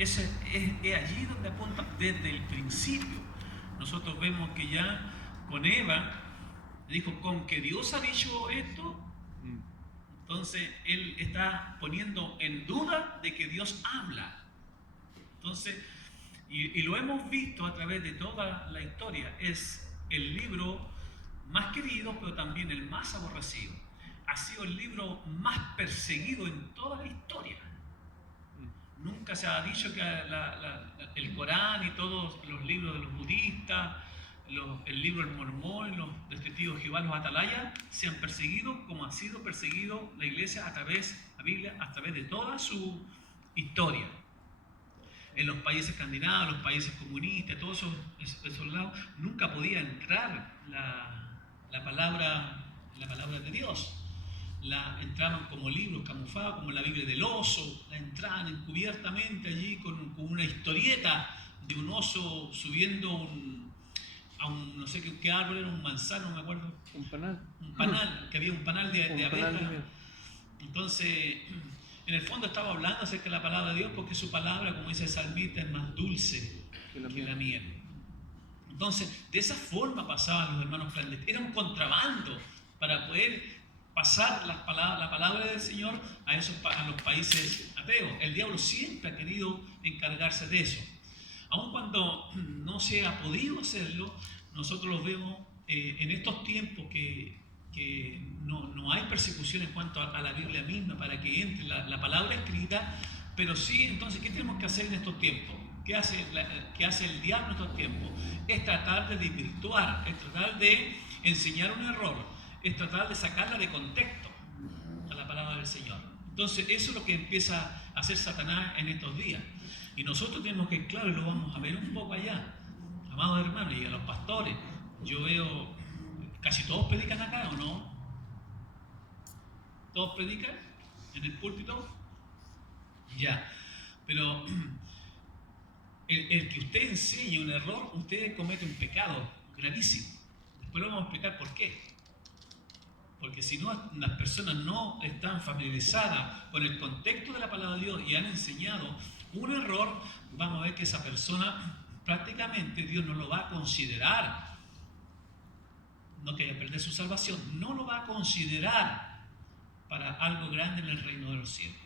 Es allí donde apunta desde el principio. Nosotros vemos que ya con Eva dijo, con que Dios ha dicho esto, entonces él está poniendo en duda de que Dios habla. Entonces, y lo hemos visto a través de toda la historia, es el libro más querido, pero también el más aborrecido. Ha sido el libro más perseguido en toda la historia. Nunca se ha dicho que el Corán y todos los libros de los budistas, el libro del Mormón, los testigos de Jehová, los atalayas, se han perseguido como ha sido perseguido la iglesia la Biblia, a través de toda su historia. En los países escandinavos, los países comunistas, todos esos lados, nunca podía entrar la palabra de Dios. Entraban como libros camuflados, como la Biblia del oso, la entraban encubiertamente allí con una historieta de un oso subiendo a un no sé qué árbol era, un manzano, no me acuerdo. Un panal. Un panal, que había un panal de abejas. Entonces, en el fondo estaba hablando acerca de la palabra de Dios, porque su palabra, como dice el salmista, es más dulce que la miel. Entonces, de esa forma pasaban los hermanos clandestinos. Era un contrabando para poder pasar la palabra del Señor a los países ateos. El diablo siempre ha querido encargarse de eso. Aun cuando no se ha podido hacerlo, nosotros lo vemos en estos tiempos que no hay persecución en cuanto a la Biblia misma para que entre la palabra escrita, pero sí, entonces, ¿qué tenemos que hacer en estos tiempos? ¿Qué hace el diablo en estos tiempos? Es tratar de desvirtuar, es tratar de enseñar un error, es tratar de sacarla de contexto a la palabra del Señor. Entonces, eso es lo que empieza a hacer Satanás en estos días. Y nosotros tenemos que, claro, y lo vamos a ver un poco allá, amados hermanos, y a los pastores. Yo veo, casi todos predican acá, ¿o no? ¿Todos predican en el púlpito? Ya. Pero el que usted enseñe un error, usted comete un pecado gravísimo. Después lo vamos a explicar por qué. Porque si no, las personas no están familiarizadas con el contexto de la palabra de Dios y han enseñado un error, vamos a ver que esa persona prácticamente Dios no lo va a considerar. No que haya perder su salvación, no lo va a considerar para algo grande en el reino de los cielos.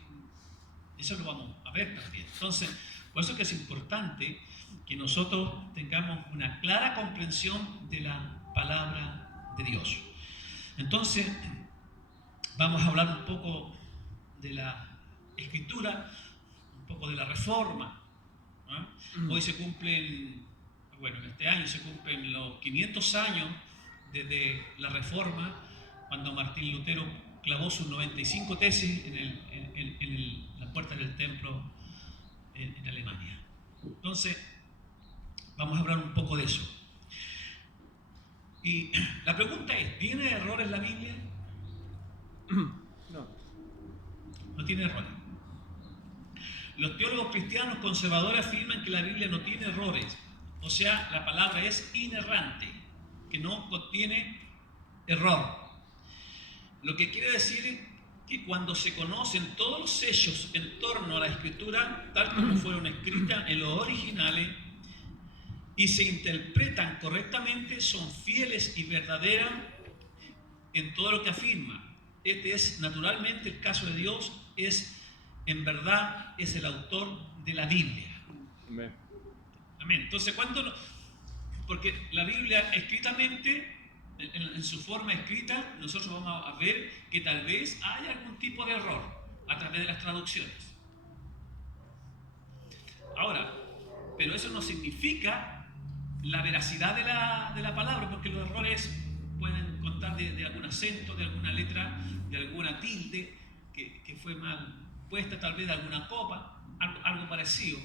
Eso lo vamos a ver también. Entonces, por eso que es importante que nosotros tengamos una clara comprensión de la palabra de Dios. Entonces, vamos a hablar un poco de la Escritura, un poco de la Reforma. Hoy se cumplen, bueno, este año se cumplen los 500 años desde la Reforma, cuando Martín Lutero clavó sus 95 tesis en la puerta del templo en Alemania. Entonces, vamos a hablar un poco de eso. Y la pregunta es, ¿tiene errores la Biblia? No. No tiene errores. Los teólogos cristianos conservadores afirman que la Biblia no tiene errores. O sea, la palabra es inerrante, que no contiene error. Lo que quiere decir que cuando se conocen todos los hechos en torno a la Escritura, tal como fueron escritas en los originales, y se interpretan correctamente, son fieles y verdaderas en todo lo que afirman. Este es naturalmente el caso de Dios, en verdad es el autor de la Biblia. Amén. Amén. Entonces, porque la Biblia escritamente, en su forma escrita, nosotros vamos a ver que tal vez haya algún tipo de error a través de las traducciones. Ahora, pero eso no significa la veracidad de la palabra, porque los errores pueden contar de algún acento, de alguna letra, de alguna tilde que fue mal puesta, tal vez de alguna copa, algo parecido.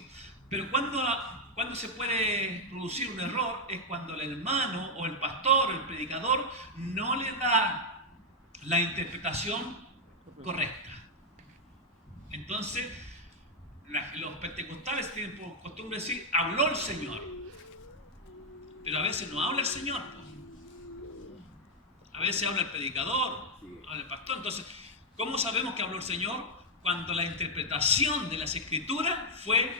Pero cuando se puede producir un error es cuando el hermano o el pastor o el predicador no le da la interpretación correcta. Entonces, los pentecostales tienen por costumbre decir, habló el Señor. Pero a veces no habla el Señor. A veces habla el predicador, habla el pastor. Entonces, ¿cómo sabemos que habló el Señor? Cuando la interpretación de las Escrituras fue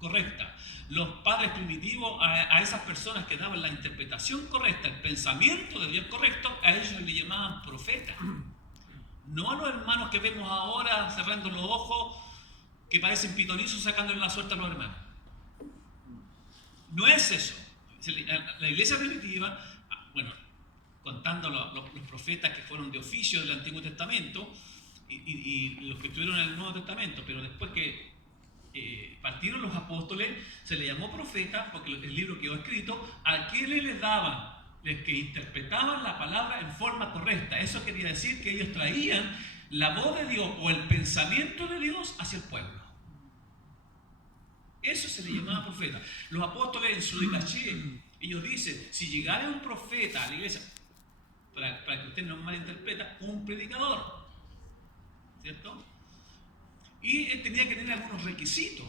correcta. Los padres primitivos, a esas personas que daban la interpretación correcta, el pensamiento de Dios correcto, a ellos le llamaban profetas. No a los hermanos que vemos ahora cerrando los ojos, que parecen pitonizos sacándole la suerte a los hermanos. No es eso. La iglesia primitiva, bueno, contando los profetas que fueron de oficio del Antiguo Testamento y los que estuvieron en el Nuevo Testamento, pero después que partieron los apóstoles, se le llamó profeta porque el libro quedó escrito a quienes les daban, les que interpretaban la palabra en forma correcta. Eso quería decir que ellos traían la voz de Dios o el pensamiento de Dios hacia el pueblo. Eso se le llamaba profeta. Los apóstoles en su didaché, ellos dicen, si llegara un profeta a la iglesia, para que usted no malinterpreta, un predicador, ¿cierto? Y él tenía que tener algunos requisitos.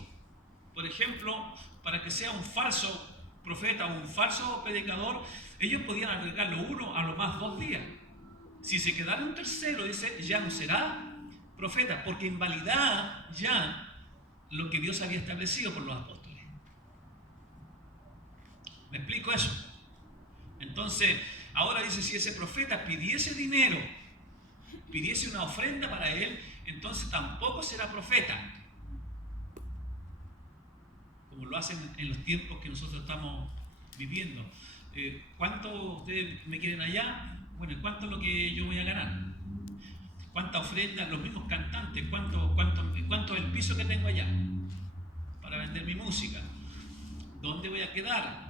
Por ejemplo, para que sea un falso profeta o un falso predicador, ellos podían agregarlo uno a lo más 2 días. Si se quedara un tercero, dice, ya no será profeta, porque invalidaba ya lo que Dios había establecido por los apóstoles. ¿Me explico eso? Entonces, ahora dice, si ese profeta pidiese dinero, pidiese una ofrenda para él, entonces tampoco será profeta, como lo hacen en los tiempos que nosotros estamos viviendo. ¿Cuánto ustedes me quieren allá? Bueno, ¿cuánto es lo que yo voy a ganar? ¿Cuánta ofrenda? Los mismos cantantes, ¿cuánto es el piso que tengo allá para vender mi música? ¿Dónde voy a quedar?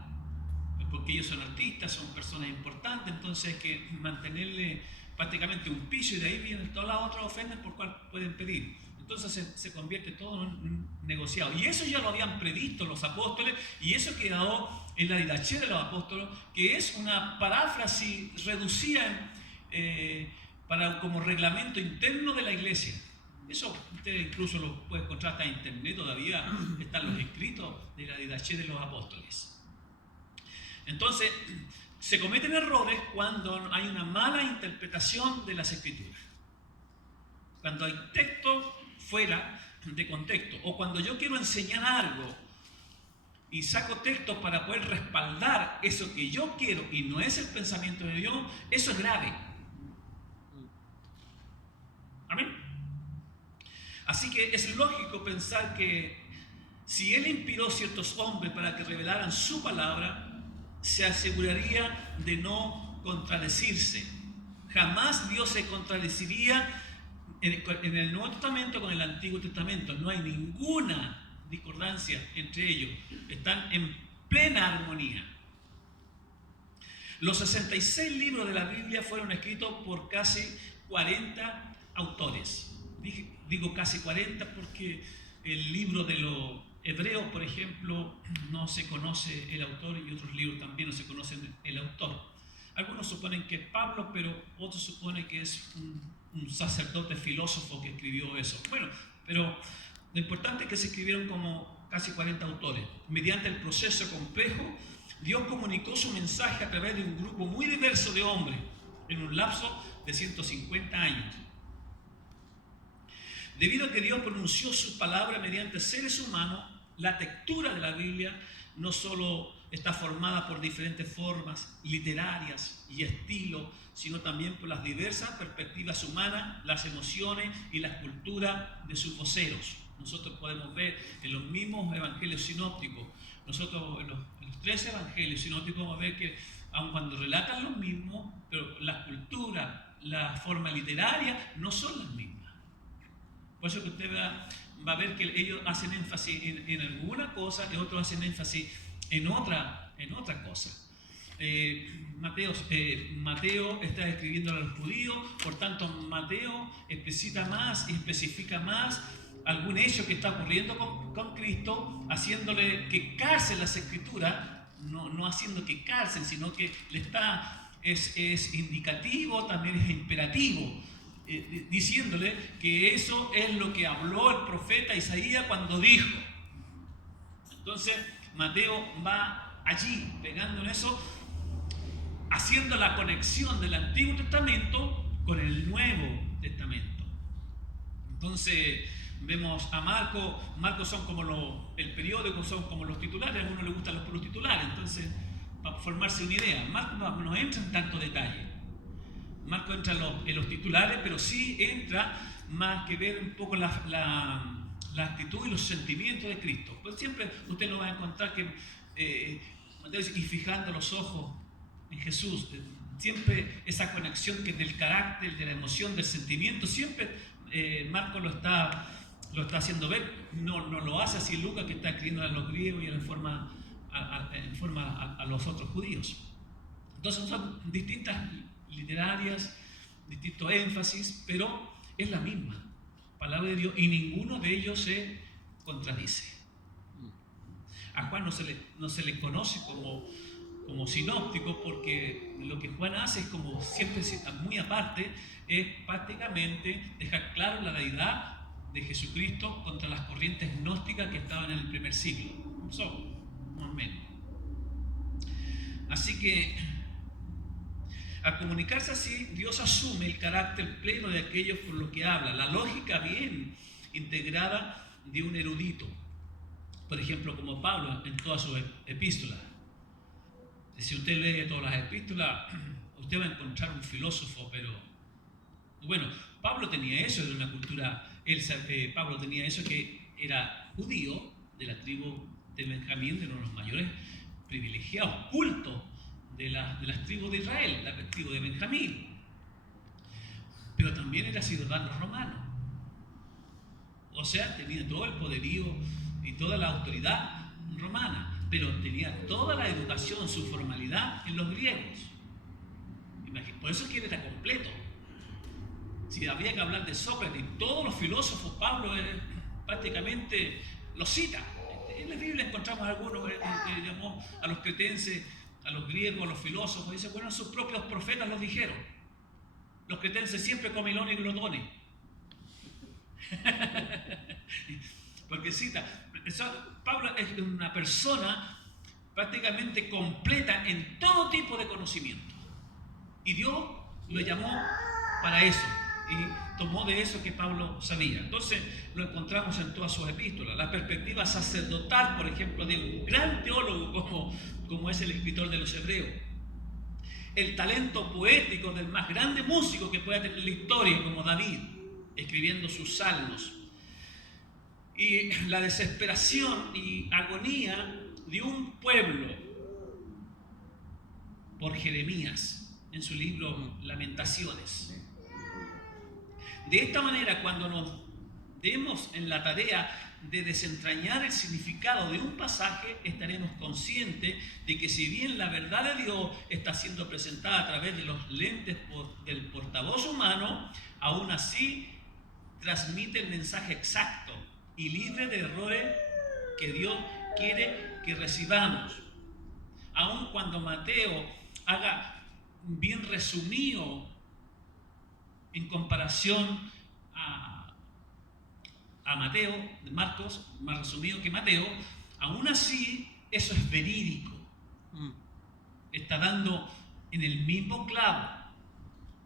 Porque ellos son artistas, son personas importantes, entonces hay que mantenerle prácticamente un piso y de ahí vienen todas las otras ofrendas por cual pueden pedir. Entonces se convierte todo en un negociado. Y eso ya lo habían previsto los apóstoles y eso quedó en la didaché de los apóstoles, que es una paráfrasis reducida como reglamento interno de la iglesia. Eso usted incluso lo puede encontrar hasta en internet, todavía están los escritos de la didaché de los apóstoles. Entonces, se cometen errores cuando hay una mala interpretación de las escrituras. Cuando hay texto fuera de contexto, o cuando yo quiero enseñar algo y saco textos para poder respaldar eso que yo quiero y no es el pensamiento de Dios, eso es grave. Amén. Así que es lógico pensar que si Él inspiró ciertos hombres para que revelaran su palabra, se aseguraría de no contradecirse. Jamás Dios se contradeciría en el Nuevo Testamento con el Antiguo Testamento. No hay ninguna discordancia entre ellos. Están en plena armonía. Los 66 libros de la Biblia fueron escritos por casi 40 autores. Digo casi 40 porque el libro de los Hebreos, por ejemplo, no se conoce el autor y otros libros también no se conocen el autor. Algunos suponen que es Pablo, pero otros suponen que es un sacerdote filósofo que escribió eso. Bueno, pero lo importante es que se escribieron como casi 40 autores. Mediante el proceso complejo, Dios comunicó su mensaje a través de un grupo muy diverso de hombres en un lapso de 150 años. Debido a que Dios pronunció su palabra mediante seres humanos, la textura de la Biblia no solo está formada por diferentes formas literarias y estilos, sino también por las diversas perspectivas humanas, las emociones y las culturas de sus voceros. Nosotros podemos ver en los mismos evangelios sinópticos, nosotros en los 13 evangelios sinópticos vamos a ver que aun cuando relatan los mismos, pero la cultura, la forma literaria no son las mismas. Por eso que usted va a ver que ellos hacen énfasis en alguna cosa y otros hacen énfasis en otra cosa. Mateo está escribiendo a los judíos, por tanto Mateo explicita más y especifica más algún hecho que está ocurriendo con Cristo, haciéndole que calcen las escrituras, no haciendo que calcen, sino que es indicativo, también es imperativo. Diciéndole que eso es lo que habló el profeta Isaías cuando dijo. Entonces Mateo va allí pegando en eso, haciendo la conexión del Antiguo Testamento con el Nuevo Testamento. Entonces vemos a Marcos son como el periódico, son como los titulares, a uno le gustan los titulares, entonces para formarse una idea. Marcos no entra en tanto detalle. Marcos entra en los titulares, pero sí entra más que ver un poco la actitud y los sentimientos de Cristo. Pues siempre usted lo va a encontrar que y fijando los ojos en Jesús, siempre esa conexión que del carácter, de la emoción, del sentimiento, siempre Marcos lo está haciendo ver. No lo hace así Lucas, que está escribiendo a los griegos y en forma a los otros judíos. Entonces son distintas literarias, distintos énfasis, pero es la misma palabra de Dios y ninguno de ellos se contradice. A Juan no se le conoce como sinóptico, porque lo que Juan hace es, como siempre muy aparte, es prácticamente dejar claro la deidad de Jesucristo contra las corrientes gnósticas que estaban en el primer siglo. Son, más o menos. Así que, al comunicarse así, Dios asume el carácter pleno de aquellos por lo que habla, la lógica bien integrada de un erudito. Por ejemplo, como Pablo en todas sus epístolas. Si usted lee todas las epístolas, usted va a encontrar un filósofo, pero bueno, Pablo tenía eso de una cultura, Pablo tenía eso, que era judío de la tribu de Benjamín, de uno de los mayores privilegiados, cultos de las tribus de Israel, la tribu de Benjamín. Pero también era ciudadano romano. O sea, tenía todo el poderío y toda la autoridad romana, pero tenía toda la educación, su formalidad en los griegos. Por eso es que él era completo. Si había que hablar de Sócrates, todos los filósofos, Pablo prácticamente los cita. En la Biblia encontramos algunos, llamó a los cretenses, a los griegos, a los filósofos, dice, bueno, sus propios profetas los dijeron. Los cretenses siempre comilones y glotones. Porque cita, Pablo es una persona prácticamente completa en todo tipo de conocimiento. Y Dios lo llamó para eso. Y tomó de eso que Pablo sabía. Entonces lo encontramos en todas sus epístolas. La perspectiva sacerdotal, por ejemplo, de un gran teólogo como es el escritor de los Hebreos. El talento poético del más grande músico que pueda tener la historia, como David, escribiendo sus salmos. Y la desesperación y agonía de un pueblo por Jeremías en su libro Lamentaciones. De esta manera, cuando nos demos en la tarea de desentrañar el significado de un pasaje, estaremos conscientes de que si bien la verdad de Dios está siendo presentada a través de los lentes del portavoz humano, aún así transmite el mensaje exacto y libre de errores que Dios quiere que recibamos. Aun cuando Mateo haga bien resumido en comparación a Mateo, Marcos, más resumido que Mateo, aún así eso es verídico. Está dando en el mismo clavo,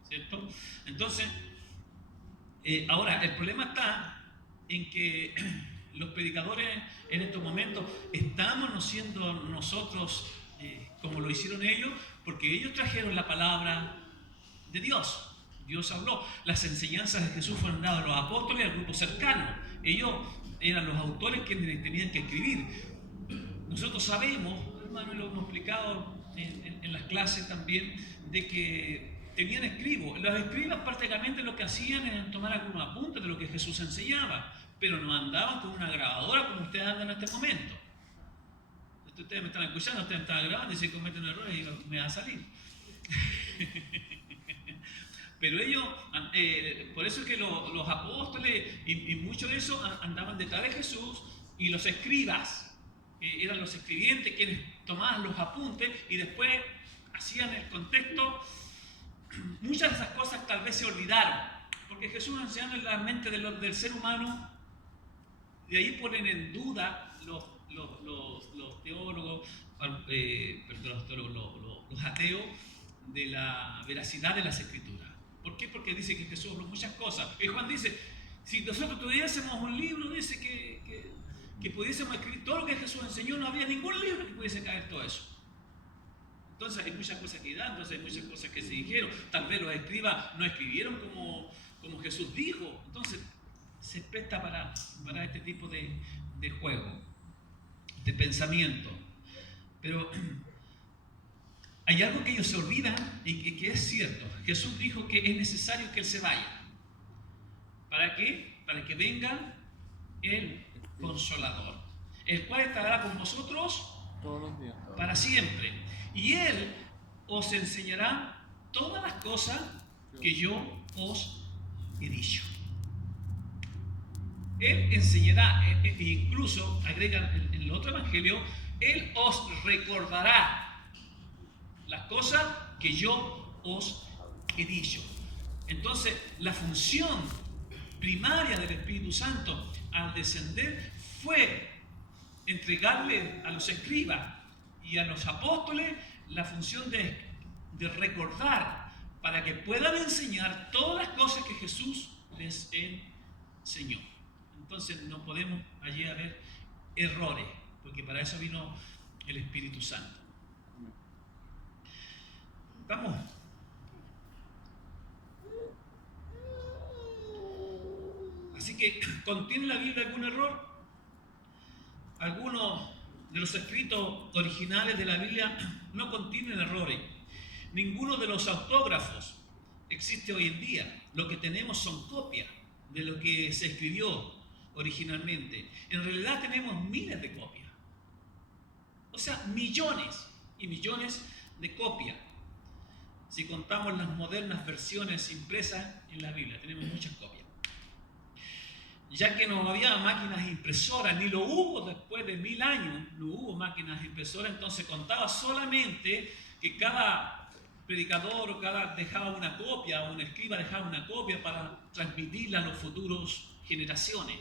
¿cierto? Entonces, ahora, el problema está en que los predicadores en estos momentos estamos no siendo nosotros como lo hicieron ellos, porque ellos trajeron la palabra de Dios. Dios habló. Las enseñanzas de Jesús fueron dadas a los apóstoles y al grupo cercano. Ellos eran los autores quienes tenían que escribir. Nosotros sabemos, hermano, lo hemos explicado en las clases también, de que tenían escribos. Los escribas prácticamente lo que hacían era tomar algunos apuntes de lo que Jesús enseñaba, pero no andaban con una grabadora como ustedes andan en este momento. Ustedes me están escuchando, ustedes me están grabando y si cometen errores me va a salir. Pero ellos, por eso es que los apóstoles y muchos de esos andaban detrás de Jesús, y los escribas eran los escribientes quienes tomaban los apuntes y después hacían el contexto. Muchas de esas cosas tal vez se olvidaron, porque Jesús enseñó en la mente del ser humano, y ahí ponen en duda los teólogos, los ateos, de la veracidad de las Escrituras. ¿Por qué? Porque dice que Jesús habló muchas cosas. Y Juan dice, Si nosotros tuviésemos un libro, dice que pudiésemos escribir todo lo que Jesús enseñó, no habría ningún libro que pudiese caer todo eso. Entonces hay muchas cosas que dan, entonces hay muchas cosas que se dijeron. Tal vez los escribas no escribieron como Jesús dijo. Entonces se presta para este tipo de juego, de pensamiento. Pero hay algo que ellos se olvidan y que es cierto. Jesús dijo que es necesario que Él se vaya. ¿Para qué? Para que venga el Consolador, el cual estará con vosotros todos los días, para siempre. Y Él os enseñará todas las cosas que yo os he dicho. Él enseñará, e incluso agregan en el otro evangelio, Él os recordará las cosas que yo os he dicho. Entonces, la función primaria del Espíritu Santo al descender fue entregarle a los escribas y a los apóstoles la función de recordar para que puedan enseñar todas las cosas que Jesús les enseñó. Entonces no podemos allí haber errores, porque para eso vino el Espíritu Santo. ¿Estamos? Así que, ¿contiene la Biblia algún error? Algunos de los escritos originales de la Biblia no contienen errores. Ninguno de los autógrafos existe hoy en día. Lo que tenemos son copias de lo que se escribió originalmente. En realidad tenemos miles de copias. O sea, millones y millones de copias. Si contamos las modernas versiones impresas en la Biblia, tenemos muchas copias. Ya que no había máquinas impresoras, ni lo hubo después de 1000 años, no hubo máquinas impresoras, entonces contaba solamente que cada predicador o dejaba una copia, o un escriba dejaba una copia para transmitirla a las futuras generaciones,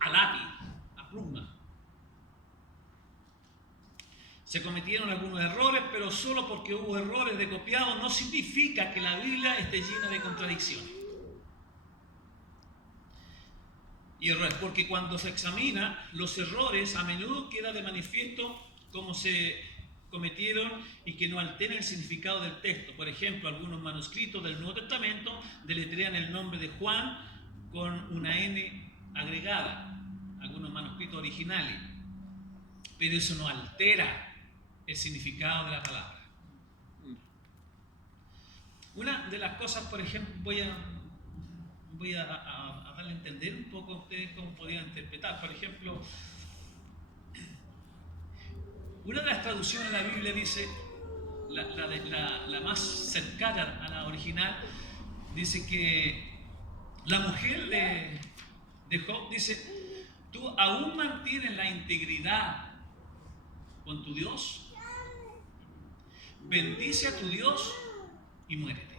a lápiz, a pluma. Se cometieron algunos errores, pero solo porque hubo errores de copiado no significa que la Biblia esté llena de contradicciones. Y errores, porque cuando se examina los errores, a menudo queda de manifiesto cómo se cometieron y que no alteran el significado del texto. Por ejemplo, algunos manuscritos del Nuevo Testamento deletrean el nombre de Juan con una N agregada, algunos manuscritos originales, pero eso no altera el significado de la palabra. Una de las cosas, por ejemplo, voy a darle a entender un poco a ustedes cómo podrían interpretar. Por ejemplo, una de las traducciones de la Biblia dice, la más cercana a la original, dice que la mujer de Job dice: ¿tú aún mantienes la integridad con tu Dios? Bendice a tu Dios y muérete.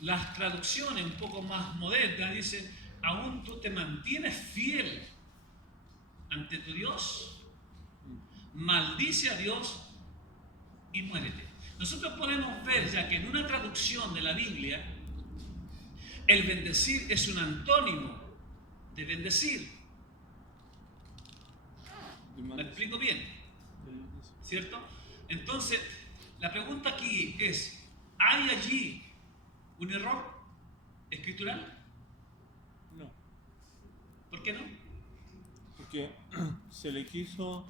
Las traducciones un poco más modernas dicen: ¿aún tú te mantienes fiel ante tu Dios? Maldice a Dios y muérete. Nosotros podemos ver ya que en una traducción de la Biblia el bendecir es un antónimo de bendecir. ¿Me explico bien? ¿Cierto? Entonces, la pregunta aquí es: ¿hay allí un error escritural? No. ¿Por qué no? Porque se le quiso,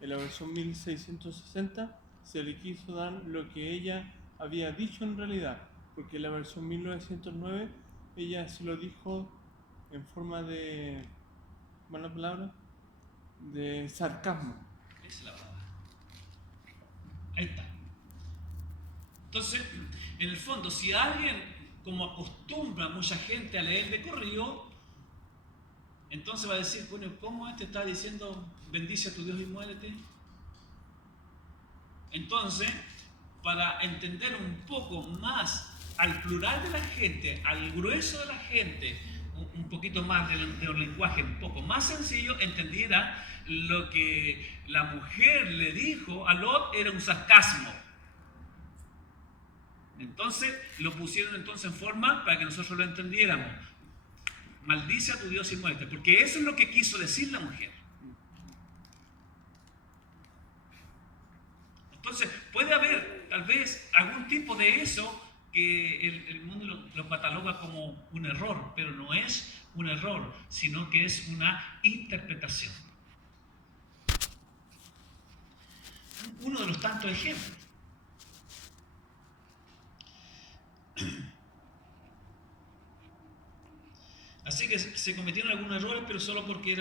en la versión 1660, se le quiso dar lo que ella había dicho en realidad. Porque en la versión 1909, ella se lo dijo en forma de, ¿mala palabra?, de sarcasmo. Esa es la palabra. Ahí está. Entonces, en el fondo, si alguien, como acostumbra mucha gente a leer de corrido, entonces va a decir: bueno, ¿cómo este está diciendo bendice a tu Dios y muérete? Entonces, para entender un poco más al plural de la gente, al grueso de la gente, un poquito más de un lenguaje un poco más sencillo, entendiera lo que la mujer le dijo a Lot era un sarcasmo. Entonces lo pusieron entonces en forma para que nosotros lo entendiéramos. Maldice a tu Dios y muerte, porque eso es lo que quiso decir la mujer. Entonces puede haber tal vez algún tipo de eso que el mundo lo cataloga como un error, pero no es un error, sino que es una interpretación. Uno de los tantos ejemplos. Así que se cometieron algunos errores, pero solo porque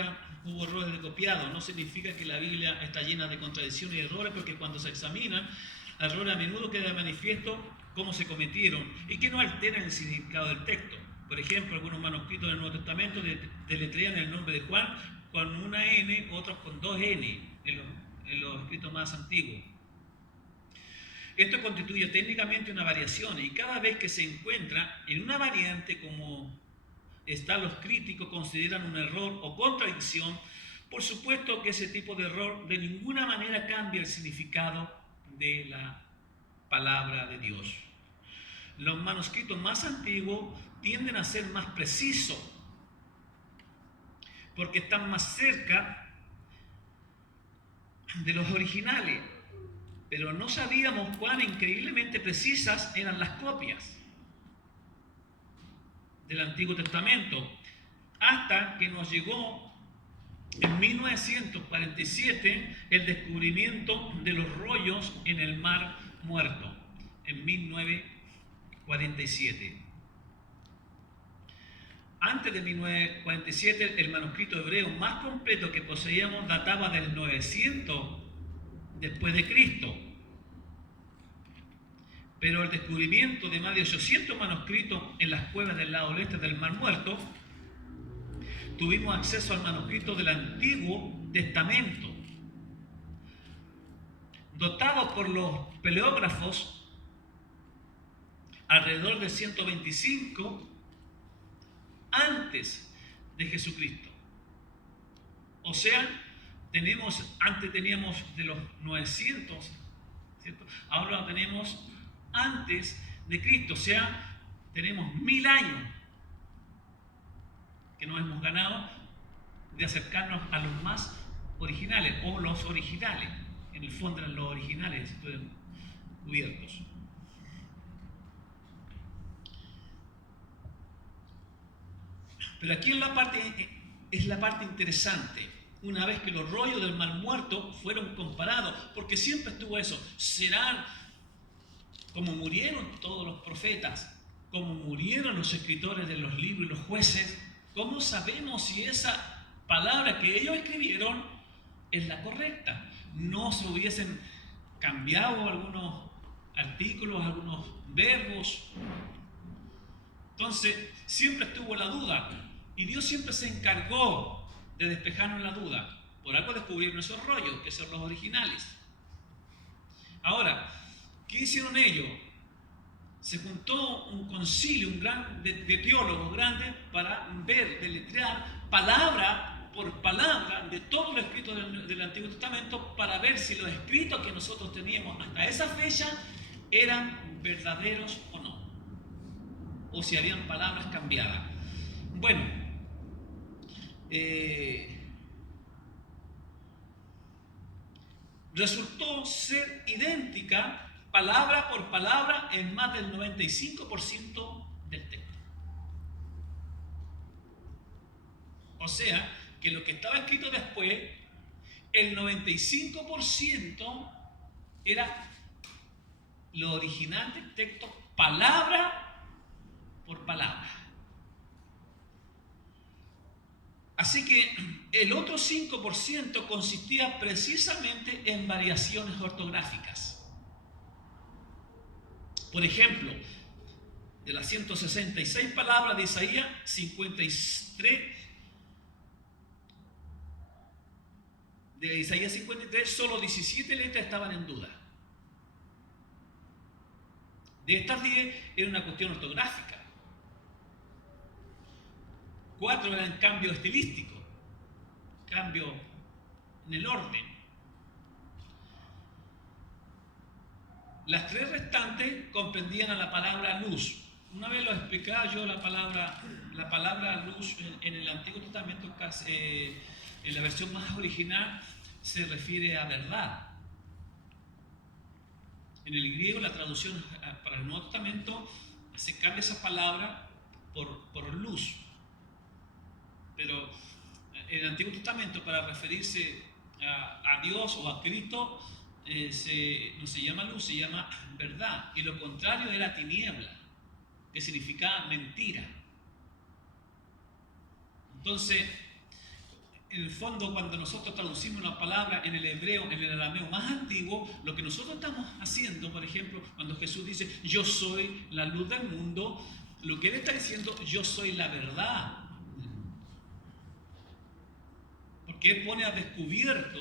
hubo errores de copiado. No significa que la Biblia está llena de contradicciones y errores, porque cuando se examinan, errores a menudo queda de manifiesto cómo se cometieron y que no alteran el significado del texto. Por ejemplo, algunos manuscritos del Nuevo Testamento deletrean el nombre de Juan con una N, otros con dos N en los escritos más antiguos. Esto constituye técnicamente una variación y cada vez que se encuentra en una variante como los críticos consideran un error o contradicción, por supuesto que ese tipo de error de ninguna manera cambia el significado de la palabra de Dios. Los manuscritos más antiguos tienden a ser más precisos porque están más cerca de los originales, pero no sabíamos cuán increíblemente precisas eran las copias del Antiguo Testamento, hasta que nos llegó en 1947 el descubrimiento de los rollos en el Mar Muerto, en 1947. Antes de 1947, el manuscrito hebreo más completo que poseíamos databa del 900 después de Cristo. Pero el descubrimiento de más de 800 manuscritos en las cuevas del lado oeste del Mar Muerto, tuvimos acceso al manuscrito del Antiguo Testamento, dotado por los paleógrafos alrededor de 125 antes de Jesucristo. O sea, antes teníamos de los 900, ¿cierto? Ahora lo tenemos antes de Cristo, o sea, tenemos 1000 años que nos hemos ganado de acercarnos a los más originales, o los originales, en el fondo eran los originales cubiertos. Pero aquí es la parte interesante, una vez que los rollos del Mar Muerto fueron comparados, porque siempre estuvo eso, serán como murieron todos los profetas, como murieron los escritores de los libros y los jueces. ¿Cómo sabemos si esa palabra que ellos escribieron es la correcta? No se hubiesen cambiado algunos artículos, algunos verbos. Entonces, siempre estuvo la duda. Y Dios siempre se encargó de despejarnos la duda. Por algo descubrieron esos rollos, que son los originales. Ahora, ¿qué hicieron ellos? Se juntó un concilio, de teólogos grandes para deletrear palabra por palabra de todo lo escrito del Antiguo Testamento para ver si los escritos que nosotros teníamos hasta esa fecha eran verdaderos o no, o si habían palabras cambiadas. Bueno, resultó ser idéntica palabra por palabra en más del 95% del texto. O sea, que lo que estaba escrito después, el 95% era lo original del texto, palabra por palabra. Así que el otro 5% consistía precisamente en variaciones ortográficas. Por ejemplo, de las 166 palabras de Isaías, 53, de Isaías 53, solo 17 letras estaban en duda. De estas 10 era una cuestión ortográfica. 4 eran cambio estilístico, cambio en el orden. Las 3 restantes comprendían a la palabra luz. Una vez lo explicaba yo, la palabra luz en el Antiguo Testamento, en la versión más original, se refiere a verdad. En el griego, la traducción para el Nuevo Testamento se cambia esa palabra por luz. Pero en el Antiguo Testamento, para referirse a Dios o a Cristo, no se llama luz, se llama verdad. Y lo contrario era tiniebla, que significaba mentira. Entonces, en el fondo, cuando nosotros traducimos una palabra en el hebreo, en el arameo más antiguo, lo que nosotros estamos haciendo, por ejemplo, cuando Jesús dice, yo soy la luz del mundo, lo que Él está diciendo, yo soy la verdad. Porque Él pone a descubierto,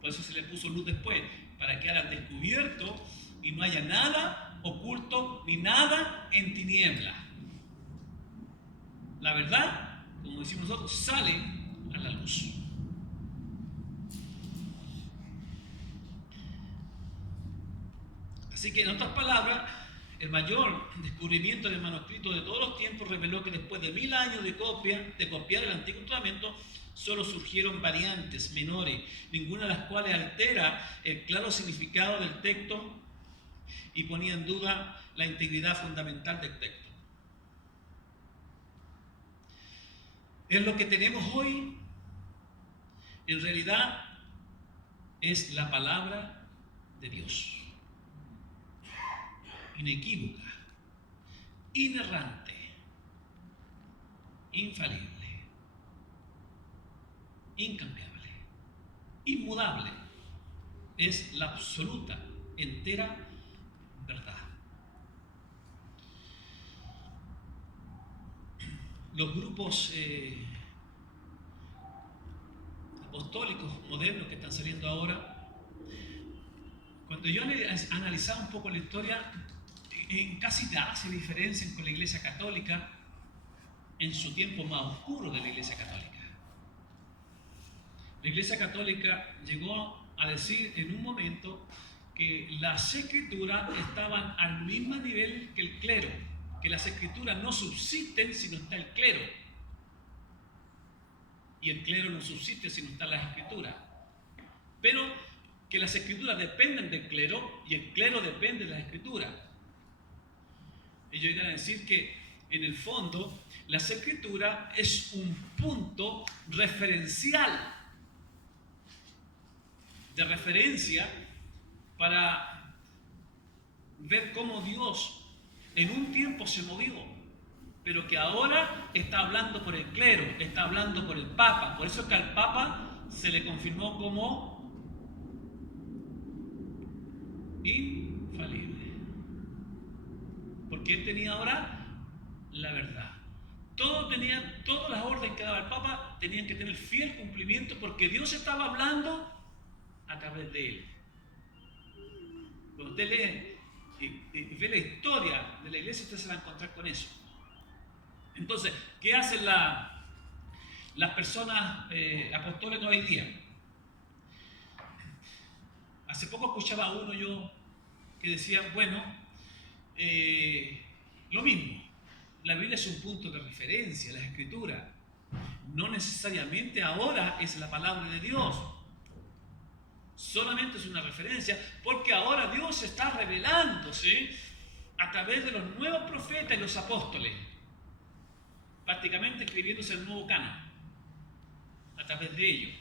por eso se le puso luz después, para que haga descubierto y no haya nada oculto ni nada en tiniebla. La verdad, como decimos nosotros, sale a la luz. Así que en otras palabras, el mayor descubrimiento del manuscrito de todos los tiempos reveló que después de 1000 años de copiar el Antiguo Testamento, solo surgieron variantes menores, ninguna de las cuales altera el claro significado del texto y ponía en duda la integridad fundamental del texto. Es lo que tenemos hoy, en realidad, es la palabra de Dios. Inequívoca, inerrante, infalible, incambiable, inmudable. Es la absoluta, entera verdad. Los grupos apostólicos modernos que están saliendo ahora, cuando yo analizaba un poco la historia, casi nada se diferencian con la Iglesia Católica en su tiempo más oscuro de la Iglesia Católica. La Iglesia Católica llegó a decir en un momento que las escrituras estaban al mismo nivel que el clero, que las escrituras no subsisten si no está el clero, y el clero no subsiste si no están las escrituras, pero que las escrituras dependen del clero y el clero depende de las escrituras. Ellos llegan a decir que en el fondo las escrituras es un punto referencial, de referencia para ver cómo Dios en un tiempo se movió, pero que ahora está hablando por el clero, está hablando por el Papa. Por eso es que al Papa se le confirmó como infalible, porque él tenía ahora la verdad. Todas las órdenes que daba el Papa tenían que tener fiel cumplimiento, porque Dios estaba hablando a través de él. Cuando usted lee y ve la historia de la iglesia, usted se va a encontrar con eso. Entonces, ¿qué hacen las personas apostólicas hoy día? Hace poco escuchaba a uno yo que decía, bueno, lo mismo, la Biblia es un punto de referencia, la Escritura. No necesariamente ahora es la palabra de Dios. Solamente es una referencia, porque ahora Dios está revelándose a través de los nuevos profetas y los apóstoles, prácticamente escribiéndose el nuevo canon a través de ellos.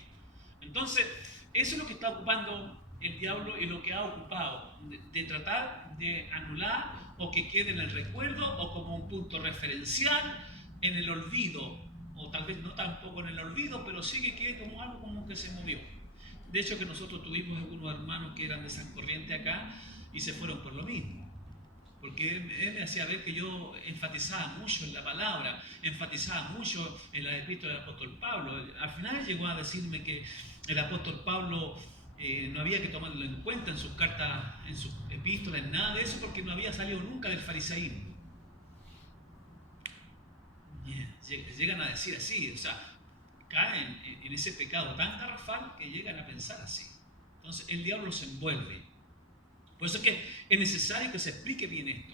Entonces, eso es lo que está ocupando el diablo y lo que ha ocupado, de tratar de anular o que quede en el recuerdo o como un punto referencial en el olvido, o tal vez no tampoco en el olvido, pero sí que quede como algo como que se movió. De hecho, que nosotros tuvimos algunos hermanos que eran de San Corriente acá y se fueron por lo mismo. Porque él me hacía ver que yo enfatizaba mucho en la palabra, enfatizaba mucho en la epístola del apóstol Pablo. Al final llegó a decirme que el apóstol Pablo no había que tomarlo en cuenta en sus cartas, en sus epístolas, en nada de eso, porque no había salido nunca del fariseísmo. Llegan a decir así, o sea, caen en ese pecado tan garrafal que llegan a pensar así. Entonces el diablo los envuelve. Por eso es que es necesario que se explique bien esto.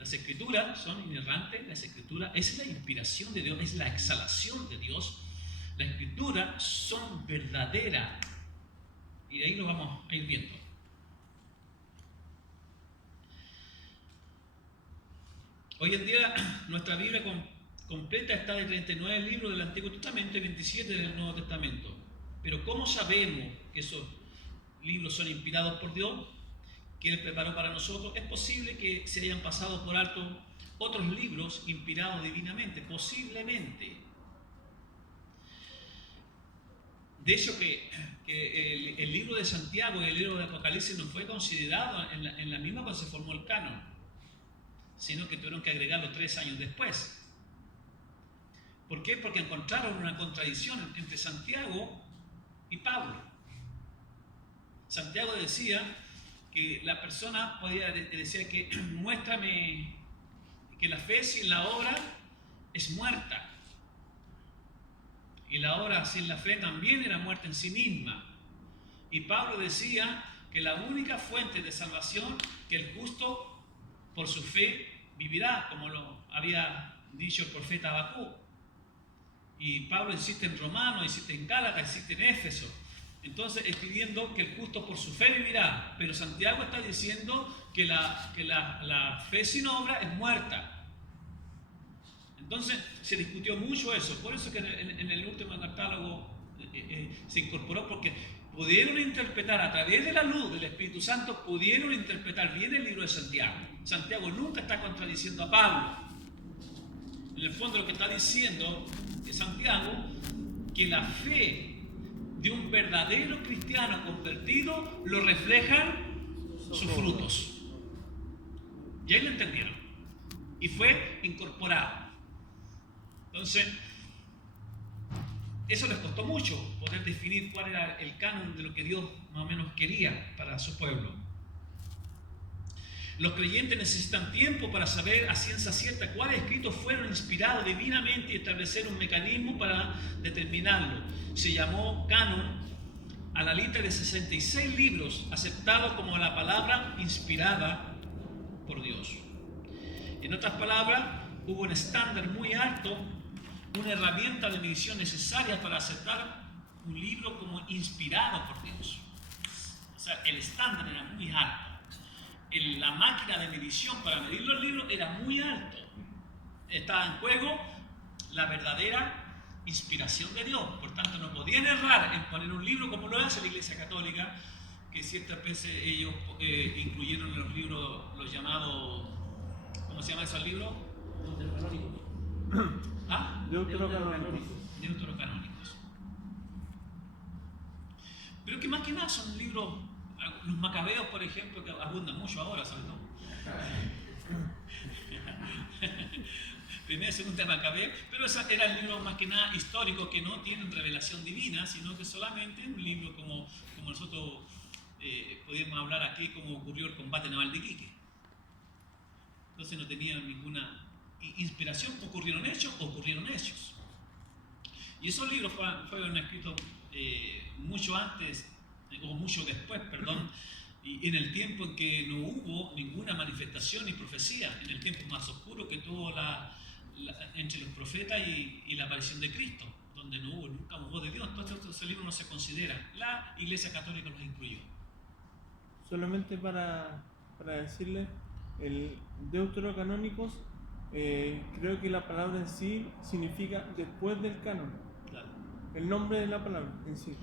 Las escrituras son inerrantes, las escrituras es la inspiración de Dios, es la exhalación de Dios. Las escrituras son verdaderas. Y de ahí lo vamos a ir viendo. Hoy en día nuestra Biblia completa está de 39 libros del Antiguo Testamento y 27 del Nuevo Testamento. Pero ¿cómo sabemos que esos libros son inspirados por Dios, que Él preparó para nosotros? Es posible que se hayan pasado por alto otros libros inspirados divinamente, posiblemente. De hecho, que el libro de Santiago y el libro de Apocalipsis no fue considerado en la misma cuando se formó el canon, sino que tuvieron que agregarlo 3 años después. ¿Por qué? Porque encontraron una contradicción entre Santiago y Pablo. Santiago decía que la persona decía que muéstrame que la fe sin la obra es muerta. Y la obra sin la fe también era muerta en sí misma. Y Pablo decía que la única fuente de salvación, que el justo por su fe vivirá, como lo había dicho el profeta Habacuc. Y Pablo insiste en Romanos, insiste en Gálatas, insiste en Éfeso. Entonces, escribiendo que el justo por su fe vivirá. Pero Santiago está diciendo que la fe sin obra es muerta. Entonces, se discutió mucho eso. Por eso que en el último catálogo se incorporó, porque pudieron interpretar a través de la luz del Espíritu Santo, pudieron interpretar bien el libro de Santiago. Santiago nunca está contradiciendo a Pablo. En el fondo lo que está diciendo es Santiago, que la fe de un verdadero cristiano convertido lo reflejan sus frutos. Y ahí lo entendieron. Y fue incorporado. Entonces, eso les costó mucho poder definir cuál era el canon de lo que Dios más o menos quería para su pueblo. Los creyentes necesitan tiempo para saber a ciencia cierta cuáles escritos fueron inspirados divinamente y establecer un mecanismo para determinarlo. Se llamó canon a la lista de 66 libros aceptados como la palabra inspirada por Dios. En otras palabras, hubo un estándar muy alto, una herramienta de medición necesaria para aceptar un libro como inspirado por Dios. O sea, el estándar era muy alto. La máquina de medición para medir los libros era muy alto. Estaba en juego la verdadera inspiración de Dios. Por tanto, no podían errar en poner un libro como lo hace la Iglesia Católica, que ciertas veces ellos incluyeron en los libros los llamados, ¿cómo se llaman esos libros? ¿Ah? Deuterocanónicos. Pero que más que nada son libros, los macabeos, por ejemplo, que abundan mucho ahora, ¿sabes? ¿No? Primera y segunda Macabeo, pero esos eran libros más que nada históricos que no tienen revelación divina, sino que solamente un libro como nosotros podríamos hablar aquí, como ocurrió el combate naval de Iquique. Entonces no tenían ninguna inspiración, ocurrieron hechos. Y esos libros fueron escritos mucho antes, o mucho después, perdón, y en el tiempo en que no hubo ninguna manifestación ni profecía, en el tiempo más oscuro que tuvo entre los profetas y la aparición de Cristo, donde no hubo nunca voz de Dios. Entonces ese libro no se considera. La Iglesia Católica los incluyó. Solamente para decirle, el Deuterocanónicos, creo que la palabra en sí significa después del canon. Claro. El nombre de la palabra en sí.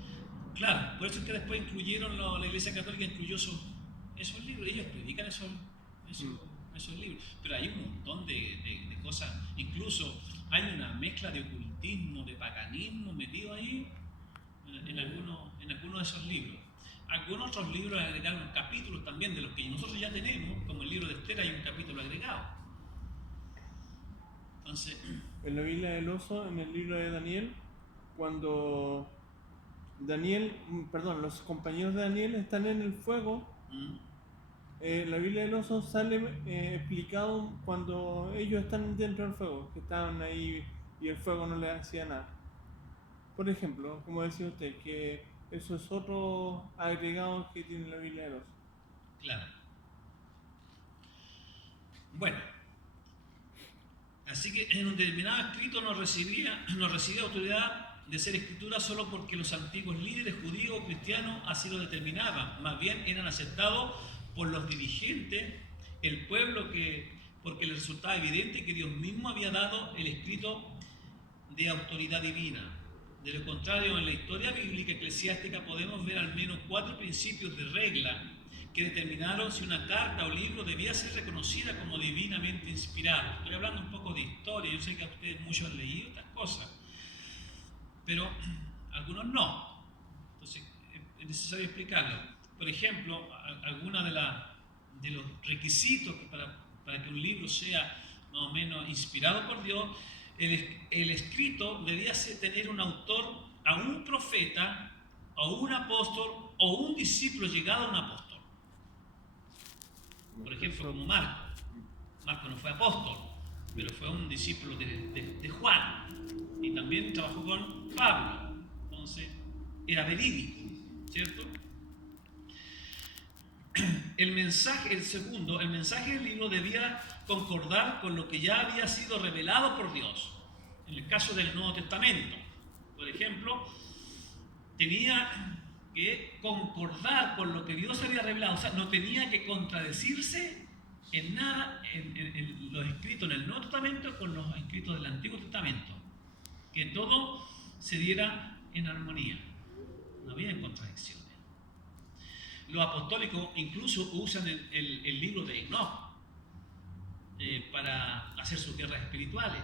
Claro, por eso es que después incluyeron, la Iglesia Católica incluyó esos libros. Ellos predican esos libros. Pero hay un montón de cosas. Incluso hay una mezcla de ocultismo, de paganismo metido ahí en algunos de esos libros. Algunos otros libros agregaron capítulos también de los que nosotros ya tenemos, como el libro de Esther hay un capítulo agregado. Entonces, en la Biblia del Oso, en el libro de Daniel, cuando los compañeros de Daniel están en el fuego, la Biblia del Oso sale explicado cuando ellos están dentro del fuego, que estaban ahí y el fuego no les hacía nada. Por ejemplo, como decía usted, que eso es otro agregado que tiene la Biblia del Oso. Claro. Bueno, así que en un determinado escrito no recibía autoridad de ser escritura solo porque los antiguos líderes judíos o cristianos así lo determinaban. Más bien eran aceptados por los dirigentes, el pueblo, porque les resultaba evidente que Dios mismo había dado el escrito de autoridad divina. De lo contrario, en la historia bíblica eclesiástica podemos ver al menos 4 principios de regla que determinaron si una carta o libro debía ser reconocida como divinamente inspirada. Estoy hablando un poco de historia, yo sé que a ustedes muchos han leído estas cosas, pero algunos no. Entonces es necesario explicarlo. Por ejemplo, algunos de los requisitos para que un libro sea más o menos inspirado por Dios, el escrito debía tener un autor, a un profeta, o un apóstol, o un discípulo llegado a un apóstol. Por ejemplo, como Marco. Marco no fue apóstol, pero fue un discípulo de Juan. Y también trabajó con Pablo. Entonces, era verídico, ¿cierto? El mensaje del libro debía concordar con lo que ya había sido revelado por Dios. En el caso del Nuevo Testamento, por ejemplo, tenía que concordar con lo que Dios había revelado, o sea, no tenía que contradecirse en nada en los escritos en el Nuevo Testamento con los escritos del Antiguo Testamento, que todo se diera en armonía, no había contradicciones. Los apostólicos incluso usan el libro de Enoch para hacer sus guerras espirituales.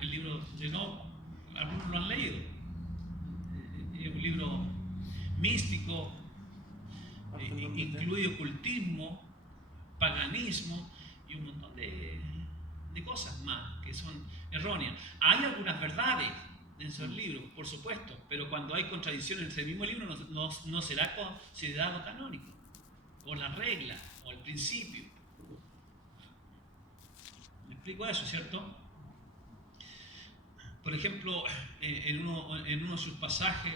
El libro de Enoch, algunos lo han leído, es un libro místico, incluye ocultismo, paganismo y un montón de cosas más que son erróneas. Hay algunas verdades en esos libros, por supuesto, pero cuando hay contradicciones entre el mismo libro no será considerado canónico, o la regla, o el principio. ¿Me explico eso, cierto? Por ejemplo, en uno de sus pasajes,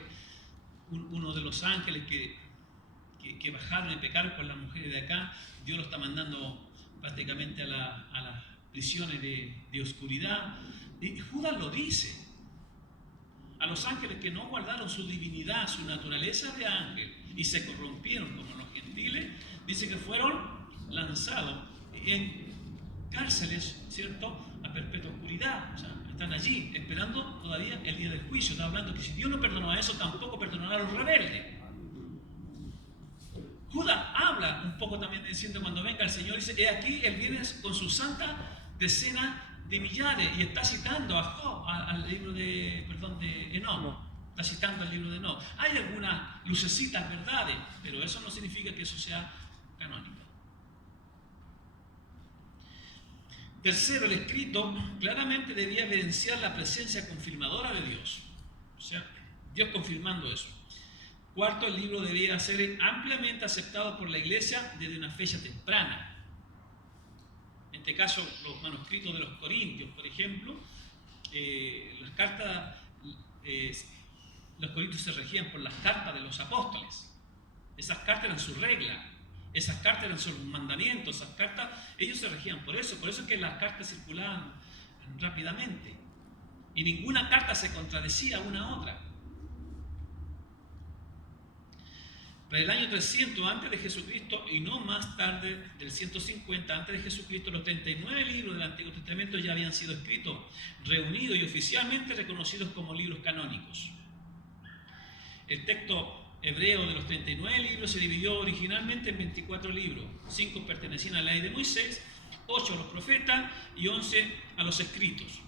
uno de los ángeles que bajaron y pecaron con las mujeres de acá, Dios lo está mandando prácticamente a las prisiones de oscuridad. Y Judas lo dice. A los ángeles que no guardaron su divinidad, su naturaleza de ángel, y se corrompieron como los gentiles, dice que fueron lanzados en cárceles, ¿cierto?, a perpetua oscuridad. O sea, están allí esperando todavía el día del juicio. Está hablando que si Dios no perdonó a eso, tampoco perdonará a los rebeldes. Judas habla un poco también diciendo, cuando venga el Señor, dice, he aquí, Él viene con su santa decena de millares, y está citando a Job, al libro de Enoch. No. Está citando el libro de Enoch. Hay algunas lucecitas verdades, pero eso no significa que eso sea canónico. Tercero, el escrito claramente debía evidenciar la presencia confirmadora de Dios. O sea, Dios confirmando eso. Cuarto, el libro debía ser ampliamente aceptado por la iglesia desde una fecha temprana. En este caso, los manuscritos de los Corintios, por ejemplo, las cartas, los Corintios se regían por las cartas de los apóstoles. Esas cartas eran su regla, esas cartas eran sus mandamientos, esas cartas, ellos se regían por eso es que las cartas circulaban rápidamente y ninguna carta se contradecía una a otra. Para el año 300 antes de Jesucristo y no más tarde del 150 antes de Jesucristo, los 39 libros del Antiguo Testamento ya habían sido escritos, reunidos y oficialmente reconocidos como libros canónicos. El texto hebreo de los 39 libros se dividió originalmente en 24 libros. 5 pertenecían a la ley de Moisés, 8 a los profetas y 11 a los escritos.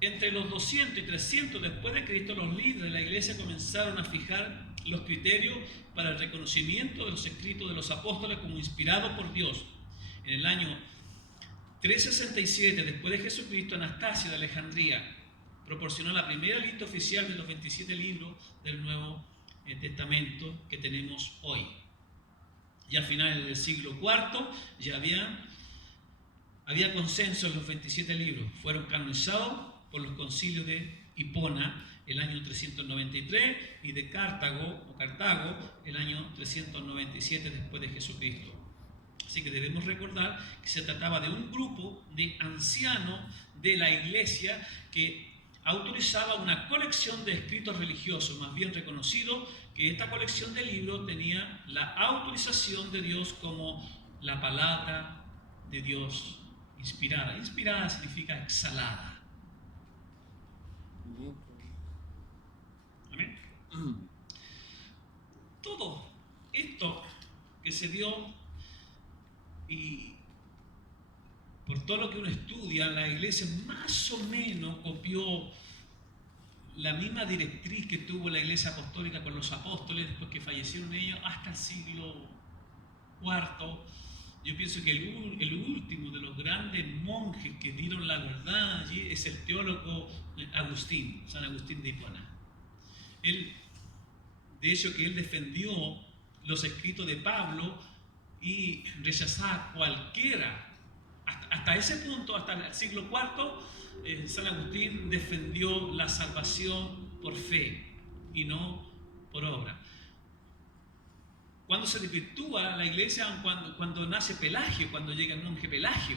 Entre los 200 y 300 después de Cristo, los líderes de la iglesia comenzaron a fijar los criterios para el reconocimiento de los escritos de los apóstoles como inspirados por Dios. En el año 367 después de Jesucristo, Anastasio de Alejandría proporcionó la primera lista oficial de los 27 libros del Nuevo Testamento que tenemos hoy. Ya a finales del siglo IV ya había consenso en los 27 libros. Fueron canonizados por los concilios de Hipona el año 393 y de Cartago el año 397 después de Jesucristo. Así que debemos recordar que se trataba de un grupo de ancianos de la iglesia que autorizaba una colección de escritos religiosos, más bien reconocido que esta colección de libros tenía la autorización de Dios como la palabra de Dios inspirada. Inspirada significa exhalada. Amén. Todo esto que se dio y por todo lo que uno estudia, la iglesia más o menos copió la misma directriz que tuvo la iglesia apostólica con los apóstoles después que fallecieron ellos hasta el siglo IV. Yo pienso que el último de los grandes monjes que dieron la verdad allí es el teólogo Agustín, San Agustín de Hipona. De hecho, que él defendió los escritos de Pablo y rechazaba cualquiera. Hasta ese punto, hasta el siglo IV, San Agustín defendió la salvación por fe y no por obra. Cuando se desvirtúa la iglesia, cuando nace Pelagio, cuando llega el monje Pelagio,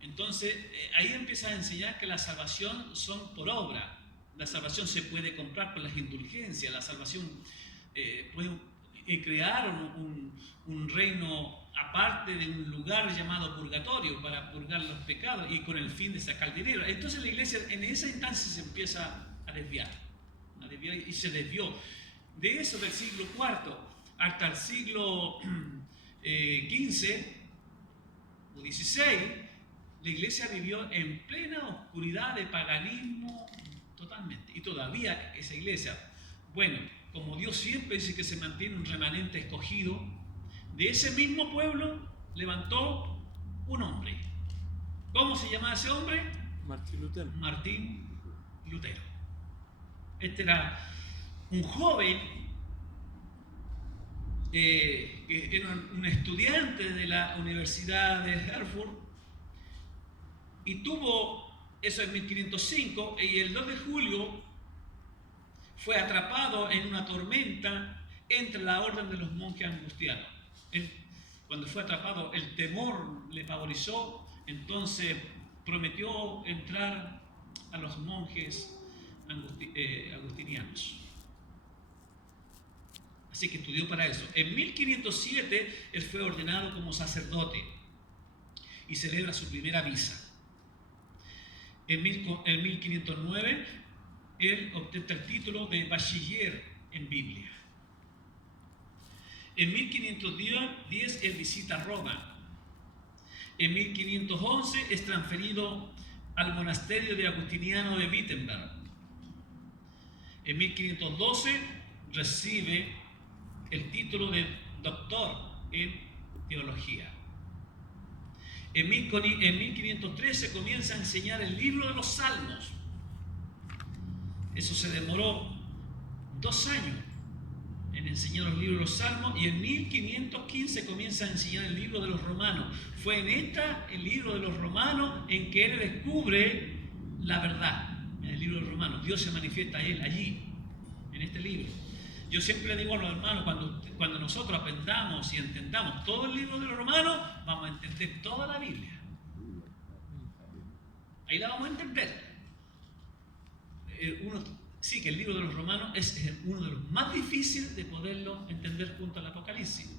entonces ahí empieza a enseñar que la salvación son por obra. La salvación se puede comprar con las indulgencias, la salvación crearon un reino aparte de un lugar llamado purgatorio para purgar los pecados y con el fin de sacar dinero. Entonces la iglesia en esa instancia se empieza a desviar y se desvió. De eso del siglo IV hasta el siglo XV o XVI, la iglesia vivió en plena oscuridad de paganismo totalmente. Y todavía esa iglesia, bueno, como Dios siempre dice que se mantiene un remanente escogido, de ese mismo pueblo levantó un hombre. ¿Cómo se llamaba ese hombre? Martín Lutero. Este era un joven, que era un estudiante de la Universidad de Erfurt y tuvo, eso en 1505, y el 2 de julio fue atrapado en una tormenta entre la orden de los monjes agustianos. Cuando fue atrapado, el temor le favorizó, entonces prometió entrar a los monjes agustinianos. Así que estudió para eso. En 1507 él fue ordenado como sacerdote y celebra su primera misa. En 1509 él obtiene el título de bachiller en Biblia. En 1510 él visita Roma. En 1511 es transferido al monasterio de Agustiniano de Wittenberg. En 1512 recibe el título de doctor en teología. En 1513 comienza a enseñar el libro de los Salmos. Eso se demoró 2 años en enseñar los libros de los Salmos, y en 1515 comienza a enseñar el libro de los Romanos. Fue el libro de los Romanos, en que él descubre la verdad. En el libro de los Romanos, Dios se manifiesta a él allí, en este libro. Yo siempre le digo a los hermanos, cuando nosotros aprendamos y entendamos todo el libro de los Romanos, vamos a entender toda la Biblia. Ahí la vamos a entender. Sí, que el libro de los Romanos es uno de los más difíciles de poderlo entender junto al Apocalipsis.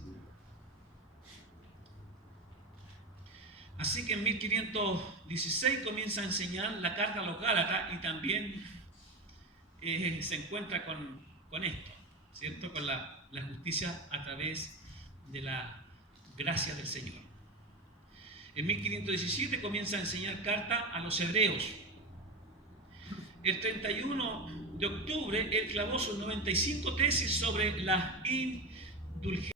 Así que en 1516 comienza a enseñar la carta a los Gálatas y también se encuentra con esto, ¿cierto? Con la justicia a través de la gracia del Señor. En 1517 comienza a enseñar carta a los hebreos. El 31 de octubre él clavó sus 95 tesis sobre las indulgencias.